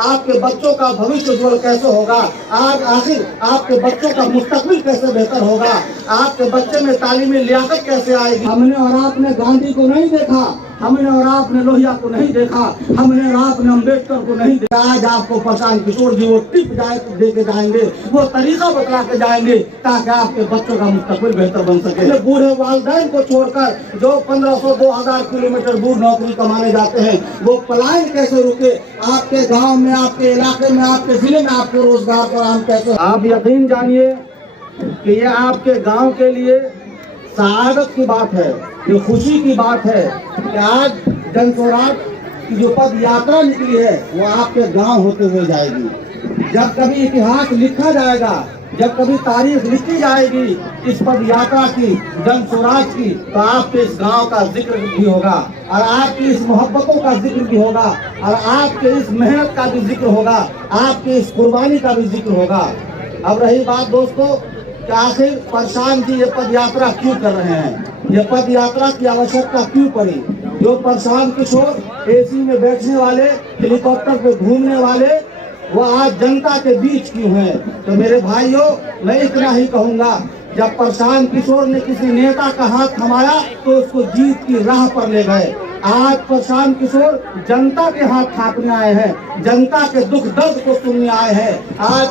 आपके बच्चों का भविष्य उज्जवल कैसे होगा, आज आखिर आपके बच्चों का मुस्तकबिल कैसे बेहतर होगा, आपके बच्चे में तालीमी लियाकत कैसे आएगी। हमने और आपने गांधी को नहीं देखा, हमने और आपने लोहिया को नहीं देखा, हमने और आपने अम्बेडकर को नहीं देखा। आज आपको प्रशांत किशोर जी वो टिप दे के जाएंगे, वो तरीका बतला के जाएंगे ताकि आपके बच्चों का मुस्तकबिल बेहतर बन सके। बूढ़े वालिदैन को छोड़कर जो 1500-2000 किलोमीटर दूर नौकरी कमाने जाते हैं, वो पलायन कैसे रुके, आपके गांव में, आपके इलाके में, आपके जिले में आपको रोजगार फराहम कैसे। आप यकीन जानिए कि ये आपके गांव के लिए सआदत की बात है, ये खुशी की बात है कि आज जन स्वराज की जो पद यात्रा निकली है वो आपके गांव होते हुए जाएगी। जब कभी इतिहास लिखा जाएगा, जब कभी तारीख लिखी जाएगी इस पद यात्रा की, जन स्वराज की, तो आपके इस गांव का जिक्र भी होगा और आपकी इस मोहब्बतों का जिक्र भी होगा और आपके इस मेहनत का भी जिक्र होगा, आपकी इस कुर्बानी का भी जिक्र होगा। अब रही बात दोस्तों कि आखिर प्रशांत जी ये पद यात्रा क्यों कर रहे हैं, ये पद यात्रा की आवश्यकता क्यों पड़ी। जो प्रशांत किशोर एसी में बैठने वाले, हेलीकॉप्टर पे घूमने वाले, वो आज जनता के बीच क्यों हैं। तो मेरे भाइयों, मैं इतना ही कहूंगा, जब प्रशांत किशोर ने किसी नेता का हाथ थमाया तो उसको जीत की राह पर ले गए। आज प्रशांत किशोर जनता के हाथ थापने आए हैं, जनता के दुख दर्द को सुनने आए हैं। आज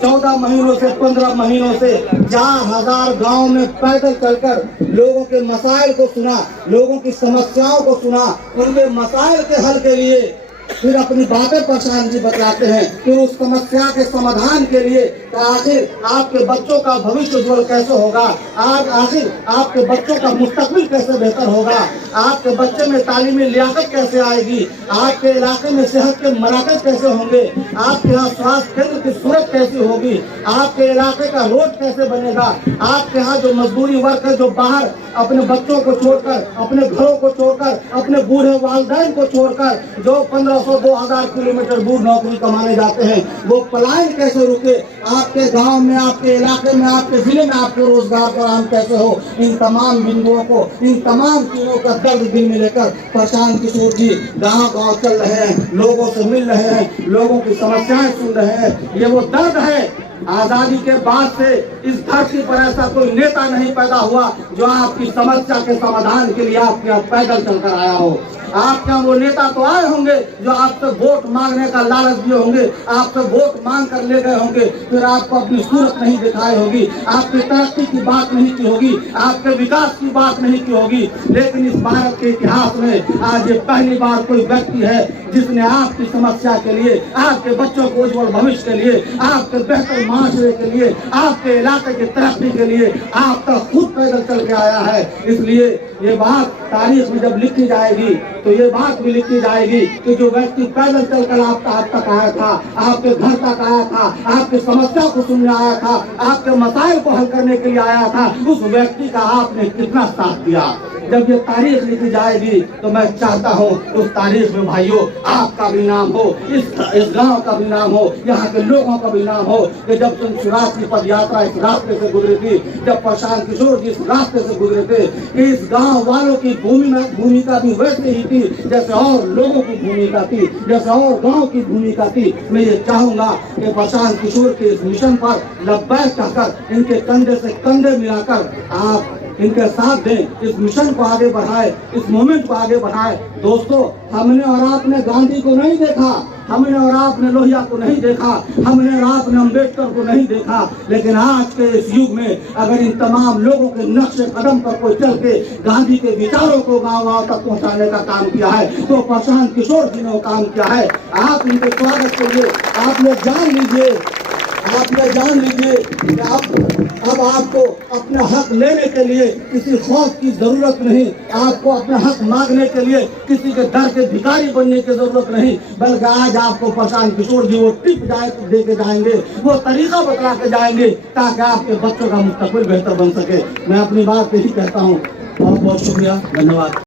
14 महीनों से 15 महीनों से 4000 गांव में पैदल चलकर लोगों के मसाइल को सुना, लोगों की समस्याओं को सुना, उनके मसाइल के हल के लिए फिर अपनी बातें प्रशांत जी बतलाते हैं, फिर उस समस्या के समाधान के लिए तो आखिर आपके बच्चों का भविष्य उज्जवल कैसे होगा, आज आखिर आपके बच्चों का मुस्तकबिल कैसे बेहतर होगा, आपके बच्चे में तालीमी लियाकत कैसे आएगी, आपके इलाके में सेहत के मराकज कैसे होंगे, आपके यहाँ स्वास्थ्य केंद्र की सूरत कैसी होगी, आपके इलाके का रोड कैसे बनेगा, आपके यहाँ जो मजदूरी वर्ग है, जो बाहर अपने बच्चों को छोड़कर, अपने घरों को छोड़कर, अपने बूढ़े वालिदैन को छोड़कर जो 1500-2000 किलोमीटर दूर नौकरी कमाने जाते हैं, वो पलायन कैसे रुके, आपके गांव में, आपके इलाके में, आपके जिले में आपको रोजगार फराहम कैसे हो। इन तमाम बिंदुओं को, इन तमाम चीजों का दर्द दिल में लेकर प्रशांत किशोर जी गांव-गांव चल रहे हैं, लोगों से मिल रहे हैं, लोगों की समस्याएं सुन रहे हैं। ये वो दर्द है। आजादी के बाद से इस धरती पर ऐसा कोई नेता नहीं पैदा हुआ जो आपकी समस्या के समाधान के लिए आपके यहाँ पैदल चलकर आया हो। आपके यहाँ वो नेता तो आए होंगे जो आपसे वोट मांगने का लालच दिए होंगे, आपसे वोट मांग कर ले गए होंगे, फिर आपको अपनी सूरत नहीं दिखाई होगी, आपकी तरक्की की बात नहीं की होगी, आपके विकास की बात नहीं की होगी। लेकिन इस भारत के इतिहास में आज ये पहली बार कोई व्यक्ति है जिसने आपकी समस्या के लिए, आपके बच्चों को उज्जवल भविष्य के लिए, आपके बेहतर माशरे के लिए, आपके इलाके की तरक्की के लिए आप तक खुद पैदल चल के आया है। इसलिए ये बात तारीख में जब लिखी जाएगी तो ये बात भी लिखी जाएगी कि जो व्यक्ति पैदल चलकर आप तक आया था, आपके घर तक आया था, आपकी समस्या को सुनने आया था, आपके मसाइल को हल करने के लिए आया था, उस व्यक्ति का आपने कितना साथ दिया। जब ये तारीख लिखी जाएगी तो मैं चाहता हूँ उस तारीख में भाइयों आपका भी नाम हो, इस गांव का भी नाम हो, यहाँ के लोगों का भी नाम हो कि जब जन स्वराज की पद यात्रा इस रास्ते से गुजरी थी, जब प्रशांत किशोर जी इस रास्ते से गुजरे थे, इस गांव वालों की भूमिका भी वैसे ही थी जैसे और लोगों की भूमिका थी, जैसे और गांव की भूमिका थी। मैं ये चाहूंगा कि प्रशांत किशोर के इस मिशन पर लब्बैक कहकर इनके कंधे से कंधे मिलाकर आप इनके साथ दें, इस मिशन को आगे बढ़ाए, इस मूवमेंट को आगे बढ़ाए। दोस्तों, हमने और आपने गांधी को नहीं देखा, हमने और आपने लोहिया को नहीं देखा, हमने और आपने अम्बेडकर को नहीं देखा, लेकिन आज के इस युग में अगर इन तमाम लोगों के नक्शे कदम पर कोई चल के गांधी के विचारों को गाँव-गाँव तक पहुंचाने का काम किया है तो प्रशांत किशोर जी ने वो काम किया है। आप इनके स्वागत के लिए आप लोग जान लीजिए कि अब आपको अपना हक लेने के लिए किसी खौफ की जरूरत नहीं, आपको अपना हक मांगने के लिए किसी के दर के भिखारी बनने की जरूरत नहीं, बल्कि आज आपको प्रशांत किशोर जी वो टिप दे के जाएंगे, वो तरीका बतला के जाएंगे ताकि आपके बच्चों का मुस्तकबिल बेहतर बन सके। मैं अपनी बात यही कहता हूँ। बहुत बहुत शुक्रिया, धन्यवाद।